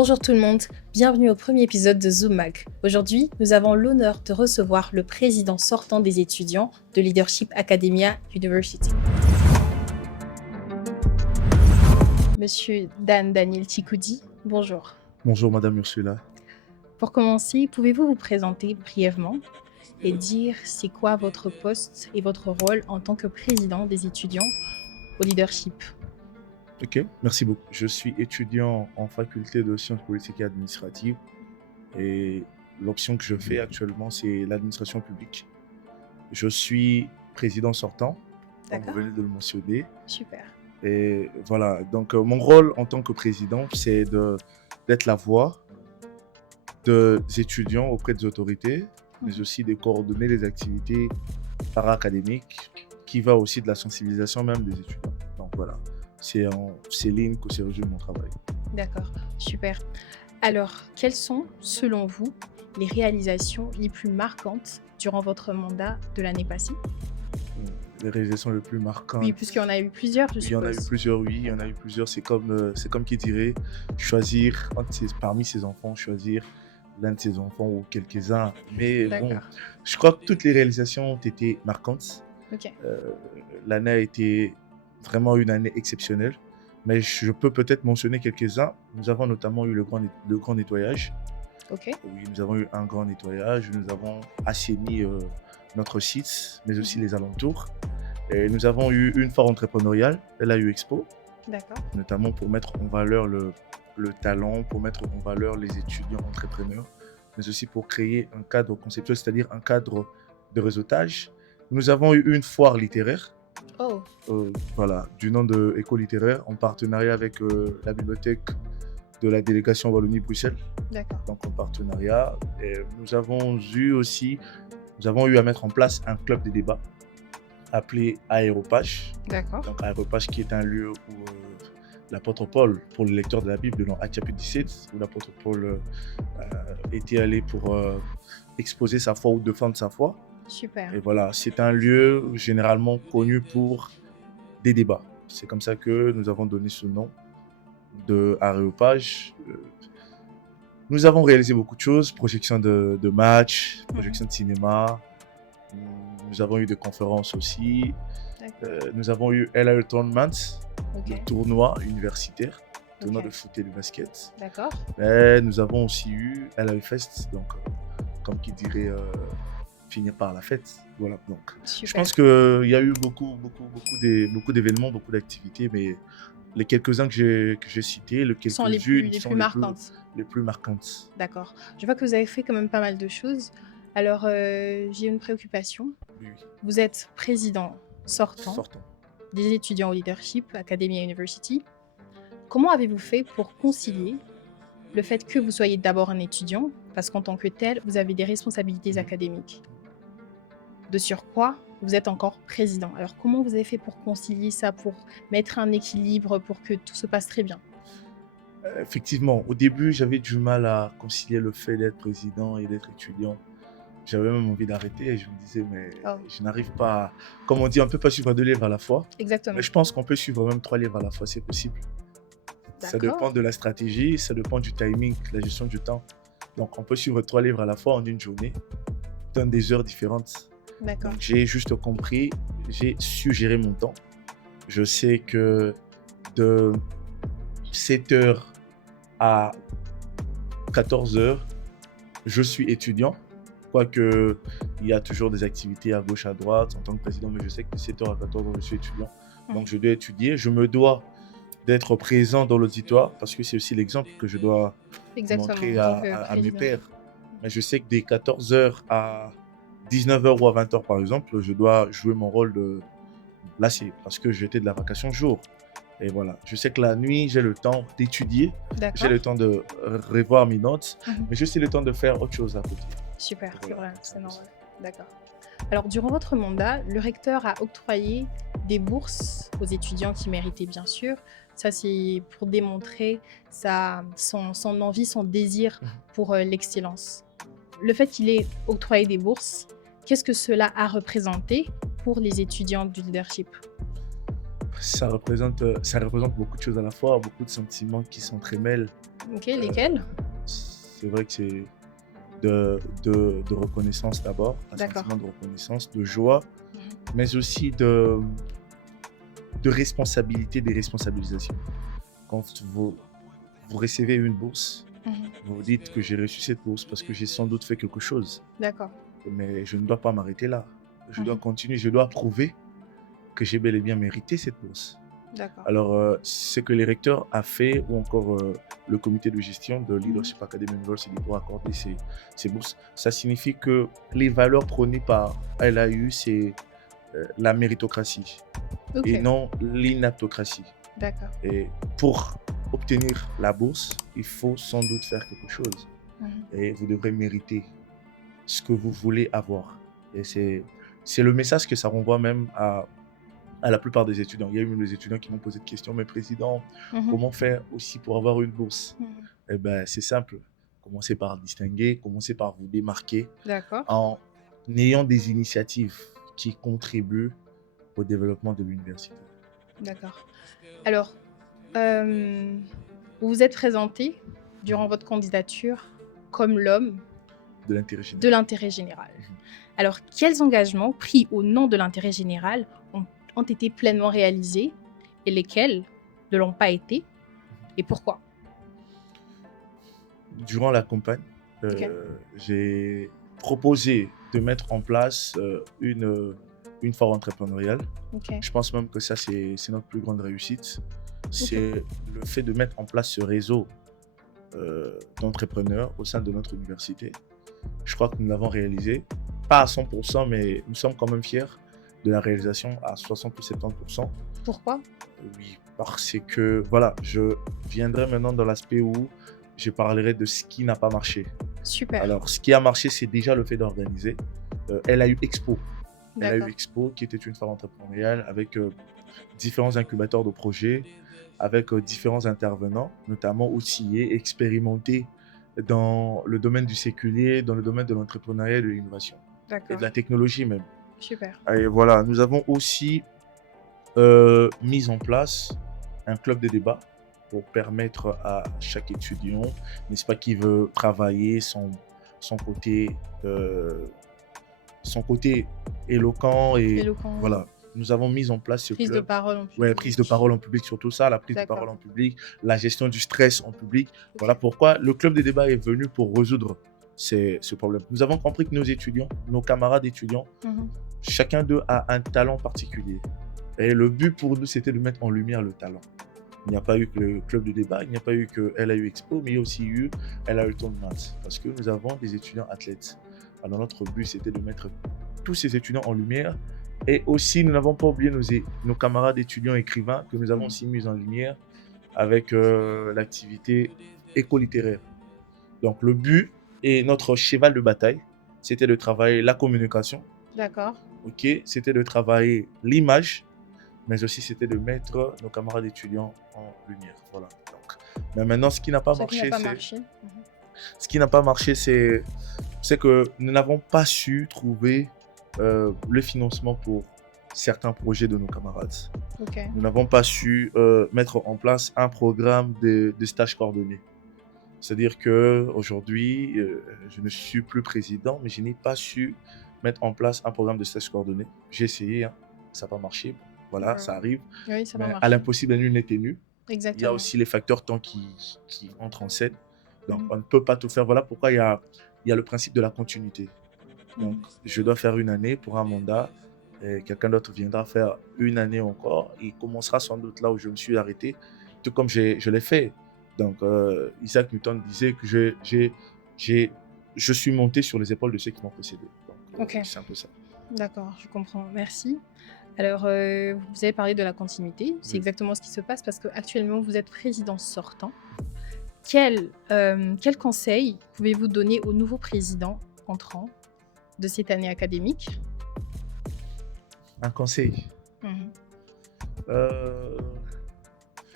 Bonjour tout le monde, bienvenue au premier épisode de Zoom Mag. Aujourd'hui, nous avons l'honneur de recevoir le président sortant des étudiants de Leadership Academia University. Monsieur Dan Daniel Tikoudi, bonjour. Bonjour Madame Ursula. Pour commencer, pouvez-vous vous présenter brièvement et dire c'est quoi votre poste et votre rôle en tant que président des étudiants au leadership? Ok, merci beaucoup. Je suis étudiant en faculté de sciences politiques et administratives et l'option que je fais actuellement, c'est l'administration publique. Je suis président sortant, comme vous D'accord, venez de le mentionner. super. Et voilà, donc mon rôle en tant que président, c'est d'être la voix des étudiants auprès des autorités, mais aussi de coordonner les activités para-académiques, qui va aussi de la sensibilisation même des étudiants. Donc voilà, c'est en ces lignes que se résume mon travail. D'accord, super. Alors, quelles sont, selon vous, les réalisations les plus marquantes durant votre mandat de l'année passée? Les réalisations les plus marquantes. Oui, puisqu'il y en a eu plusieurs, je Il y en a eu suppose. plusieurs, oui, il y en a eu plusieurs. C'est comme qui dirait choisir parmi ses enfants, choisir l'un de ses enfants ou quelques-uns. Mais bon, D'accord, je crois que toutes les réalisations ont été marquantes. ok. Euh, L'année a été vraiment une année exceptionnelle. Mais je peux peut-être mentionner quelques-uns. Nous avons notamment eu le grand nettoyage. Ok, Oui, nous avons eu un grand nettoyage. Nous avons assaini notre site, mais aussi les alentours. Et nous avons eu une foire entrepreneuriale, l'AU Expo, d'accord, notamment pour mettre en valeur le talent, pour mettre en valeur les étudiants entrepreneurs, mais aussi pour créer un cadre conceptuel, c'est-à-dire un cadre de réseautage. Nous avons eu une foire littéraire, oh, voilà, du nom de Éco littéraire, en partenariat avec la bibliothèque de la délégation Wallonie-Bruxelles, d'accord, donc en partenariat. Et nous avons eu à mettre en place un club de débat appelé Aéropage. d'accord, Donc Aéropage qui est un lieu où l'apôtre Paul, pour les lecteurs de la Bible, dans Actes chapitre 17, où l'apôtre Paul était allé pour exposer sa foi ou défendre sa foi. super, Et voilà, c'est un lieu généralement connu pour des débats. C'est comme ça que nous avons donné ce nom de Aréopage. Nous avons réalisé beaucoup de choses, projection de matchs, projection de cinéma. Nous avons eu des conférences aussi. d'accord, Nous avons eu LAE Tournament, le ok, tournoi universitaire, tournoi ok, de foot et de basket. d'accord, Et nous avons aussi eu LAE Fest, donc comme qui dirait finir par la fête. Voilà, donc je super. pense qu'il y a eu beaucoup d'événements, beaucoup d'activités, mais les quelques-uns que j'ai cités, les Sont les quelques-unes les sont plus marquantes. les plus marquantes. D'accord. Je vois que vous avez fait quand même pas mal de choses. Alors, j'ai une préoccupation. Oui, Vous êtes président sortant sortons. des étudiants au leadership Academia University. Comment avez-vous fait pour concilier le fait que vous soyez d'abord un étudiant, parce qu'en tant que tel, vous avez des responsabilités académiques. De surcroît, vous êtes encore président. Alors comment vous avez fait pour concilier ça, pour mettre un équilibre, pour que tout se passe très bien? Effectivement, au début, j'avais du mal à concilier le fait d'être président et d'être étudiant. J'avais même envie d'arrêter et je me disais, mais Oh, je n'arrive pas, comme on dit, on ne peut pas suivre 2 livres à la fois. exactement. Mais je pense qu'on peut suivre même 3 livres à la fois, c'est possible. Ça dépend D'accord. de la stratégie, ça dépend du timing, la gestion du temps. Donc, on peut suivre 3 livres à la fois en une journée, dans des heures différentes. D'accord. Donc, j'ai juste compris, j'ai su gérer mon temps. Je sais que de 7 h à 14 h, je suis étudiant. Quoique, il y a toujours des activités à gauche, à droite en tant que président, mais je sais que de 7 h à 14 h, je suis étudiant. Donc, je dois étudier. Je me dois d'être présent dans l'auditoire parce que c'est aussi l'exemple que je dois Exactement, montrer en tant à, que à mes président. pairs. Mais je sais que dès 14 h à 19 h ou à 20 h, par exemple, je dois jouer mon rôle de... Là, c'est parce que j'étais de la vacation jour. Et voilà, je sais que la nuit, j'ai le temps d'étudier, j'ai D'accord. le temps de revoir mes notes, Mhm. mais j'ai aussi le temps de faire autre chose à côté. Super, c'est Voilà, vrai, c'est c'est un peu normal. D'accord. Alors, durant votre mandat, le recteur a octroyé des bourses aux étudiants qui méritaient, bien sûr. Ça, c'est pour démontrer son envie, son désir pour l'excellence. Le fait qu'il ait octroyé des bourses, qu'est-ce que cela a représenté pour les étudiants du leadership? ça représente beaucoup de choses à la fois, beaucoup de sentiments qui s'entremêlent. Ok, Euh, lesquels? c'est vrai que c'est de reconnaissance d'abord, un D'accord. sentiment de reconnaissance, de joie, Mhm. mais aussi de responsabilité, des responsabilisations. Quand vous recevez une bourse, Mhm. vous vous dites que j'ai reçu cette bourse parce que j'ai sans doute fait quelque chose, D'accord. mais je ne dois pas m'arrêter là. Je dois Mhm. continuer, je dois prouver que j'ai bel et bien mérité cette bourse. D'accord. Alors, ce que les recteurs a fait, ou encore le comité de gestion de Mhm. Leadership Academy University pour accorder ces bourses, ça signifie que les valeurs prônées par LAU, c'est la méritocratie et Ok, non l'inaptocratie. d'accord. Et pour obtenir la bourse, il faut sans doute faire quelque chose. Mhm. Et vous devrez mériter ce que vous voulez avoir. Et c'est le message que ça renvoie même à la plupart des étudiants. Il y a eu même des étudiants qui m'ont posé de questions, mais président, Mhm. comment faire aussi pour avoir une bourse? Mhm. Eh ben, c'est simple. Commencez par distinguer, commencez par vous démarquer D'accord. en ayant des initiatives qui contribuent au développement de l'université. D'accord. Alors, vous vous êtes présenté durant votre candidature comme l'homme De l'intérêt de général. l'intérêt général. Alors, quels engagements pris au nom de l'intérêt général ont été pleinement réalisés et lesquels ne l'ont pas été et pourquoi? Durant la campagne, Ok. j'ai proposé de mettre en place une foire entrepreneuriale. Ok. Je pense même que ça, c'est notre plus grande réussite. Ok. C'est le fait de mettre en place ce réseau d'entrepreneurs au sein de notre université. Je crois que nous l'avons réalisé, pas à 100%, mais nous sommes quand même fiers de la réalisation à 60 ou 70%. Pourquoi? Oui, parce que, voilà, je viendrai maintenant dans l'aspect où je parlerai de ce qui n'a pas marché. Super. Alors, ce qui a marché, c'est déjà le fait d'organiser. Elle a eu Expo. Elle a eu D'accord. Expo, qui était une foire entrepreneuriale avec différents incubateurs de projets, avec différents intervenants, notamment outillés, expérimentés dans le domaine du séculier, dans le domaine de l'entrepreneuriat et de l'innovation, et de D'accord. la technologie même. Super. Et voilà, nous avons aussi mis en place un club de débat pour permettre à chaque étudiant, n'est-ce pas, qui veut travailler son côté, euh, son côté éloquent. Et Éloquent. voilà, nous avons mis en place ce Prise de club. parole en Ouais, public. prise de parole en public, surtout ça, la prise de D'accord. parole en public, la gestion du stress en public. Ok. Voilà pourquoi le club de débat est venu pour résoudre ce problème. Nous avons compris que nos étudiants, nos camarades étudiants, Mhm. chacun d'eux a un talent particulier. Et le but pour nous, c'était de mettre en lumière le talent. Il n'y a pas eu que le club de débat, il n'y a pas eu que LAU Expo, mais il y a aussi eu LAU Tournament. Parce que nous avons des étudiants athlètes. Alors notre but, c'était de mettre tous ces étudiants en lumière. Et aussi, nous n'avons pas oublié nos camarades étudiants écrivains que nous avons aussi mis en lumière avec l'activité éco-littéraire. Donc le but et notre cheval de bataille, c'était de travailler la communication, D'accord. ok, c'était de travailler l'image, mais aussi c'était de mettre nos camarades étudiants en lumière. Voilà. Donc, mais maintenant, ce qui n'a pas Ce qui n'a marché, pas c'est marché. Mhm. ce qui n'a pas marché, c'est que nous n'avons pas su trouver le financement pour certains projets de nos camarades. Ok. Nous n'avons pas su mettre en place un programme de stage coordonné. C'est-à-dire qu'aujourd'hui, je ne suis plus président, mais je n'ai pas su mettre en place un programme de stage coordonné. J'ai essayé, hein, ça n'a pas marché. Voilà, ça arrive. Oui, ça va Mais à marcher. l'impossible, nul n'est tenu. Il y a Exactement. aussi les facteurs temps qui entrent en scène. Donc, Mhm. on ne peut pas tout faire. Voilà pourquoi il y a le principe de la continuité. Donc, Mhm. je dois faire une année pour un mandat. Et quelqu'un d'autre viendra faire une année encore. Il commencera sans doute là où je me suis arrêté, tout comme je l'ai fait. Donc, Isaac Newton disait que je suis monté sur les épaules de ceux qui m'ont précédé. Donc, Ok. c'est un peu ça. D'accord, je comprends. Merci. Alors, vous avez parlé de la continuité. C'est Oui. exactement ce qui se passe parce qu'actuellement, vous êtes président sortant. Quel conseil pouvez-vous donner au nouveau président entrant de cette année académique? Un conseil. Mhm. Euh,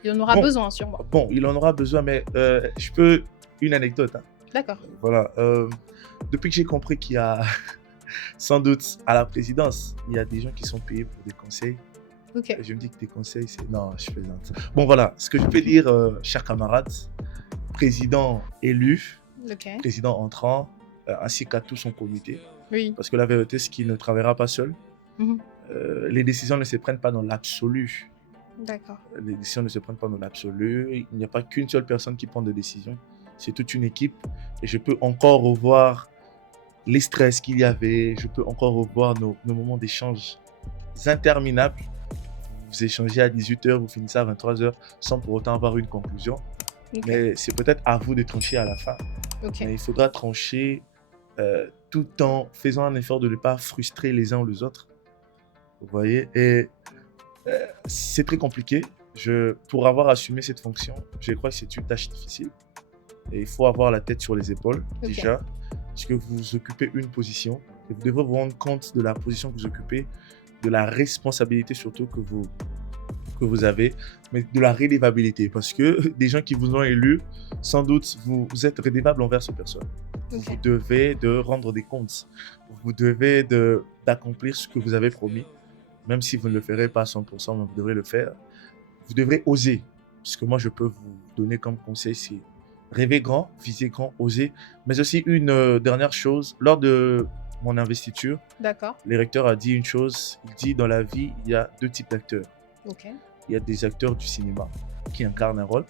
Il en aura Bon. besoin, sûrement. Bon, il en aura besoin, mais je peux... Une anecdote. Hein. D'accord. Voilà. Depuis que j'ai compris qu'il y a, sans doute, à la présidence, il y a des gens qui sont payés pour des conseils, Ok. Et je me dis que tes conseils, c'est... Non, je plaisante. Bon, voilà, ce que je peux dire, chers camarades, président élu, Ok. président entrant, ainsi qu'à tout son comité, Oui. parce que la vérité, c'est qu'il ne travaillera pas seul. Mhm. Les décisions ne se prennent pas dans l'absolu. D'accord. Les décisions ne se prennent pas dans l'absolu. Il n'y a pas qu'une seule personne qui prend des décisions. C'est toute une équipe. Et je peux encore revoir les stress qu'il y avait. Je peux encore revoir nos moments d'échange interminables. Vous échangez à 18h, vous finissez à 23h sans pour autant avoir une conclusion. Ok. Mais c'est peut-être à vous de trancher à la fin. Ok. Mais il faudra trancher tout en faisant un effort de ne pas frustrer les uns ou les autres. Vous voyez? Et c'est très compliqué. Pour avoir assumé cette fonction, je crois que c'est une tâche difficile. Et il faut avoir la tête sur les épaules, Ok. déjà, parce que vous occupez une position. Et vous devez vous rendre compte de la position que vous occupez, de la responsabilité surtout que vous avez, mais de la redevabilité. Parce que des gens qui vous ont élu, sans doute, vous êtes redevable envers ces personnes. Ok. Vous devez de rendre des comptes. Vous devez d'accomplir ce que vous avez promis. Même si vous ne le ferez pas à 100%, mais vous devrez le faire. Vous devrez oser. Ce que moi, je peux vous donner comme conseil, c'est rêver grand, viser grand, oser. Mais aussi une dernière chose, lors de mon investiture, D'accord. le recteur a dit une chose. Il dit, dans la vie, il y a deux types d'acteurs. Ok. Il y a des acteurs du cinéma qui incarnent un rôle.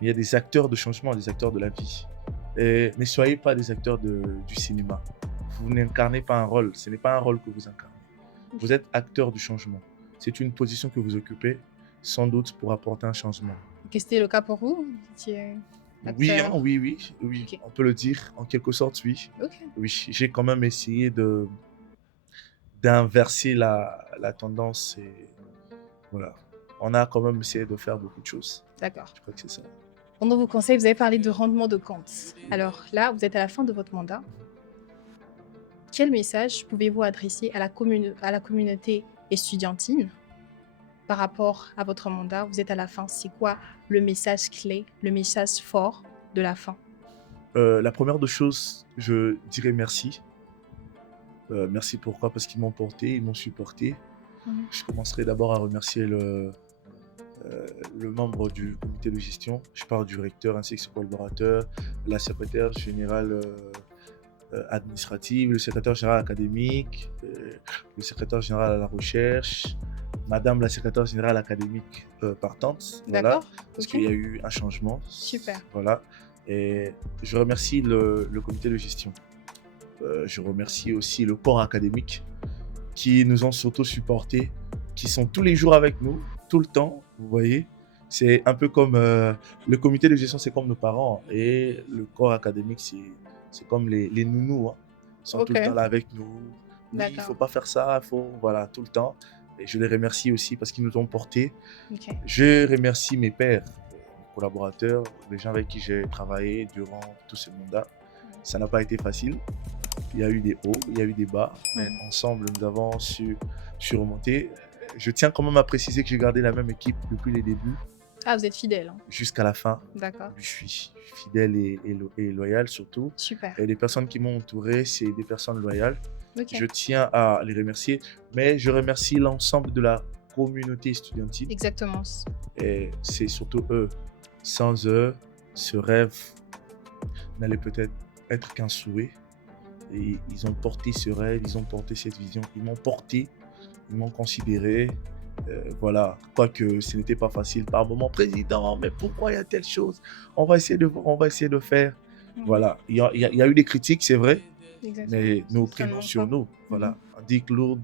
Il y a des acteurs de changement, des acteurs de la vie. Et ne soyez pas des acteurs du cinéma. Vous n'incarnez pas un rôle. Ce n'est pas un rôle que vous incarnez. Vous êtes acteur du changement. C'est une position que vous occupez, sans doute pour apporter un changement. Qu'est-ce que c'était le cas pour vous? Vous étiez Oui, acteur. oui. Ok. On peut le dire, en quelque sorte, oui. Ok. Oui, j'ai quand même essayé d'inverser la tendance. Et voilà. On a quand même essayé de faire beaucoup de choses. D'accord. Je crois que c'est ça. Pendant vos conseils, vous avez parlé de rendement de compte. Alors là, vous êtes à la fin de votre mandat. Quel message pouvez-vous adresser à la communauté estudiantine par rapport à votre mandat? Vous êtes à la fin. C'est quoi le message clé, le message fort de la fin? La première des choses, je dirais merci. Merci pourquoi? Parce qu'ils m'ont porté, ils m'ont supporté. Mhm. Je commencerai d'abord à remercier le membre du comité de gestion. Je parle du recteur ainsi que ses collaborateurs, la secrétaire générale administrative, le secrétaire général académique, le secrétaire général à la recherche, madame la secrétaire générale académique partante. Voilà, D'accord. parce Ok. qu'il y a eu un changement. Super. Voilà. Et je remercie le comité de gestion. Je remercie aussi le corps académique qui nous ont surtout supportés, qui sont tous les jours avec nous, tout le temps, vous voyez. C'est un peu comme le comité de gestion, c'est comme nos parents, et le corps académique, c'est comme les nounous, hein. Ils sont tout le Ok. temps là avec nous. Oui, il ne faut D'accord. pas faire ça, il faut, voilà, tout le temps. Et je les remercie aussi parce qu'ils nous ont portés. Ok. Je remercie mes pairs, mes collaborateurs, les gens avec qui j'ai travaillé durant tout ce mandat. Ça n'a pas été facile. Il y a eu des hauts, il y a eu des bas, mais ensemble, nous avons su remonter. Je tiens quand même à préciser que j'ai gardé la même équipe depuis les débuts Ah, vous êtes fidèle. Hein. jusqu'à la fin. D'accord. Je suis fidèle et loyal surtout. Super. Et les personnes qui m'ont entouré, c'est des personnes loyales. Ok. Je tiens à les remercier, mais je remercie l'ensemble de la communauté estudiantine. Exactement. Et c'est surtout eux. Sans eux, ce rêve n'allait peut-être être qu'un souhait. Et ils ont porté ce rêve, ils ont porté cette vision, ils m'ont porté, ils m'ont considéré. Voilà, quoique ce n'était pas facile par moment. Président, mais pourquoi il y a telle chose? On va essayer de faire. Voilà, il y a eu des critiques, c'est vrai, Exactement. mais nous Ça prenons manque sur pas. nous. Voilà, on dit que lourde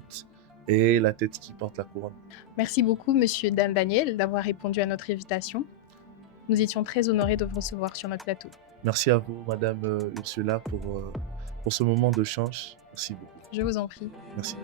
et la tête qui porte la couronne. Merci beaucoup, Monsieur Dan Daniel, d'avoir répondu à notre invitation. Nous étions très honorés de vous recevoir sur notre plateau. Merci à vous, Madame Ursula, pour ce moment de change. Merci beaucoup. Je vous en prie. Merci.